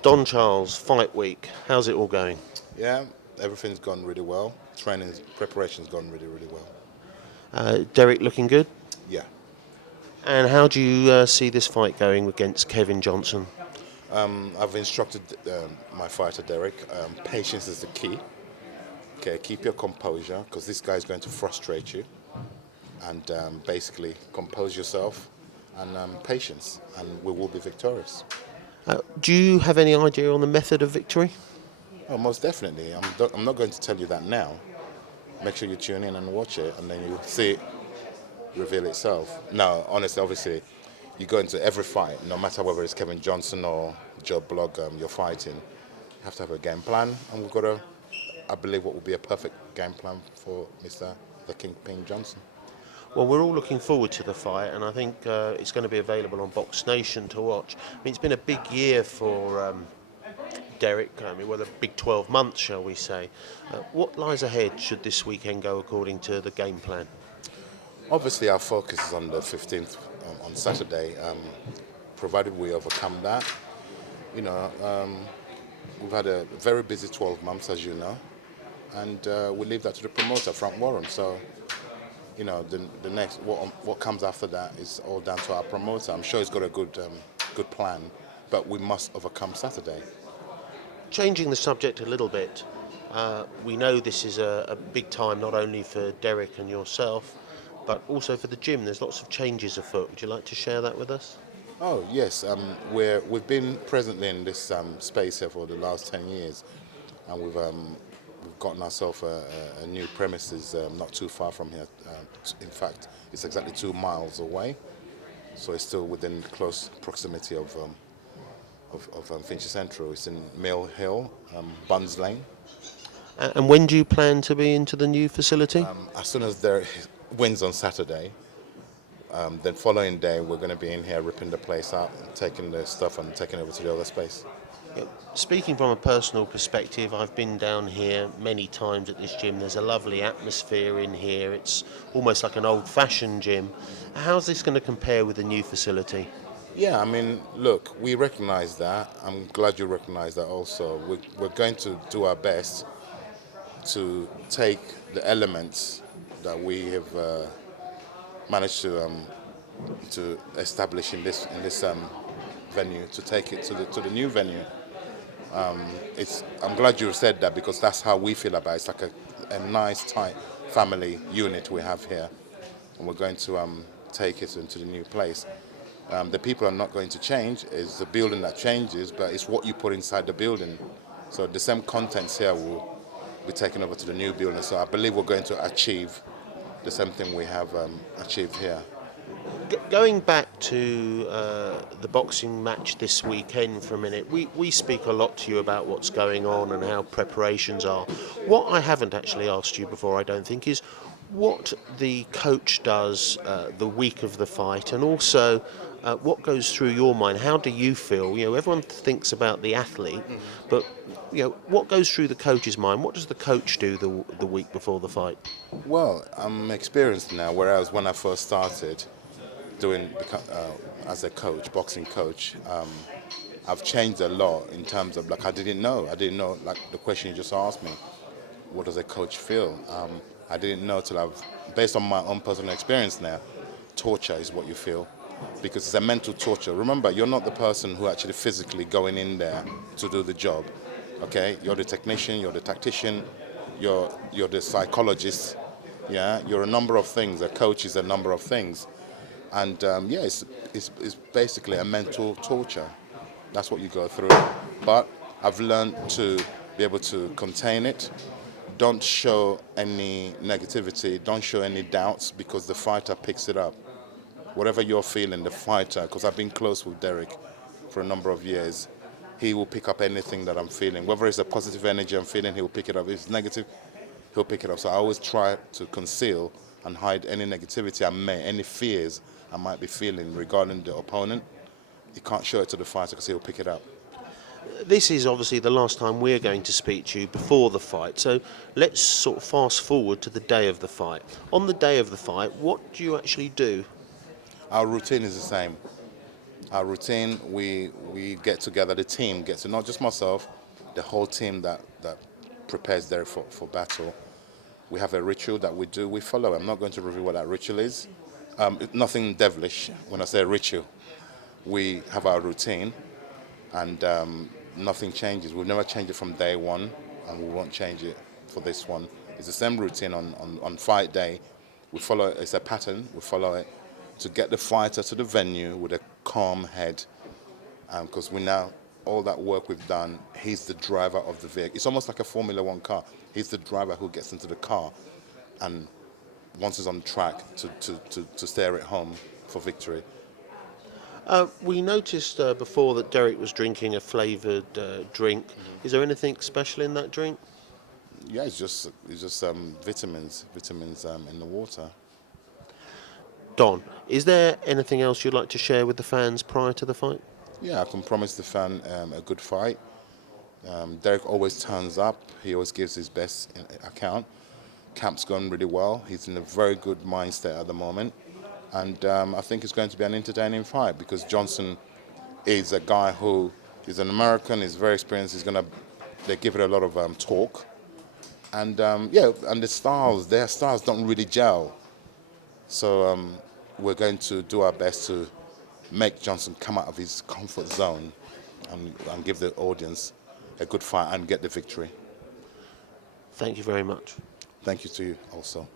Don Charles, fight week. How's it all going? Yeah, everything's gone really well. Training preparation's gone really, really well. Derek looking good? Yeah, And how do you see this fight going against Kevin Johnson? I've instructed my fighter Derek. Patience is the key. Okay, keep your composure because this guy's going to frustrate you, and basically compose yourself and patience, and we will be victorious. Do you have any idea on the method of victory? Oh, most definitely. I'm not going to tell you that now. Make sure you tune in and watch it, and then you'll see it reveal itself. No, honestly, obviously, you go into every fight, no matter whether it's Kevin Johnson or Joe Blogg, you're fighting. You have to have a game plan, and we've got I believe, what will be a perfect game plan for Mr. the Kingpin Johnson. Well, we're all looking forward to the fight, and I think it's going to be available on BoxNation to watch. I mean, it's been a big year for Derek. I mean, well, a big 12 months, shall we say. What lies ahead should this weekend go according to the game plan? Obviously, our focus is on the 15th on Saturday. Provided we overcome that, you know, we've had a very busy 12 months, as you know, and we leave that to the promoter, Frank Warren. So, you know, the next what comes after that is all down to our promoter. I'm sure he's got a good plan, but we must overcome Saturday. Changing the subject a little bit, we know this is a big time not only for Derek and yourself, but also for the gym. There's lots of changes afoot. Would you like to share that with us? Oh yes, we've been presently in this space here for the last 10 years, and we've gotten ourselves a new premises not too far from here. In fact, it's exactly 2 miles away, so it's still within close proximity of Finchley Central. It's in Mill Hill, Buns Lane. And when do you plan to be into the new facility? As soon as there wins on Saturday, then following day we're going to be in here ripping the place out, taking the stuff and taking it over to the other space. Speaking from a personal perspective, I've been down here many times at this gym. There's a lovely atmosphere in here. It's almost like an old-fashioned gym. How's this going to compare with the new facility? Yeah, I mean, look, we recognise that. I'm glad you recognise that also. We're going to do our best to take the elements that we have managed to establish in this venue, to take it to the new venue. I'm glad you said that because that's how we feel about it. It's like a nice tight family unit we have here, and we're going to take it into the new place. The people are not going to change. It's the building that changes, but it's what you put inside the building. So the same contents here will be taken over to the new building. So I believe we're going to achieve the same thing we have achieved here. Going back to the boxing match this weekend for a minute, we speak a lot to you about what's going on and how preparations are. What I haven't actually asked you before, I don't think, is what the coach does the week of the fight, and also what goes through your mind. How do you feel? You know, everyone thinks about the athlete, but you know, what goes through the coach's mind? What does the coach do the week before the fight? Well, I'm experienced now, whereas when I first started doing as a coach, boxing coach, I've changed a lot in terms of like I didn't know like the question you just asked me, what does a coach feel? I didn't know till based on my own personal experience now, torture is what you feel because it's a mental torture. Remember, you're not the person who actually physically going in there to do the job. Okay, you're the technician, you're the tactician, you're the psychologist. Yeah, you're a number of things. A coach is a number of things. And yeah, it's basically a mental torture. That's what you go through. But I've learned to be able to contain it. Don't show any negativity. Don't show any doubts because the fighter picks it up. Whatever you're feeling, the fighter, because I've been close with Derek for a number of years, he will pick up anything that I'm feeling. Whether it's a positive energy I'm feeling, he'll pick it up. If it's negative, he'll pick it up. So I always try to conceal and hide any negativity any fears I might be feeling regarding the opponent. You can't show it to the fighter because he'll pick it up. This is obviously the last time we're going to speak to you before the fight, so let's sort of fast forward to the day of the fight. On the day of the fight, what do you actually do? Our routine is the same. Our routine, we get together, the team gets to, not just myself, the whole team that prepares Derek for battle. We have a ritual that we do, we follow. I'm not going to reveal what that ritual is. Nothing devilish when I say ritual. We have our routine, and nothing changes. We've never changed it from day one, and we won't change it for this one. It's the same routine on fight day. We follow, it's a pattern, we follow it to get the fighter to the venue with a calm head, because we now, all that work we've done, he's the driver of the vehicle. It's almost like a Formula One car. He's the driver who gets into the car and once he's on track to steer it home for victory. We noticed before that Derek was drinking a flavoured drink. Is there anything special in that drink? Yeah, it's just vitamins in the water. Don, is there anything else you'd like to share with the fans prior to the fight? Yeah, I can promise the fan a good fight. Derek always turns up. He always gives his best account. Camp's gone really well. He's in a very good mindset at the moment. And I think it's going to be an entertaining fight because Johnson is a guy who is an American, he's very experienced. They give it a lot of talk. And yeah, and their styles don't really gel. So we're going to do our best to make Johnson come out of his comfort zone and give the audience a good fight and get the victory. Thank you very much. Thank you to you also.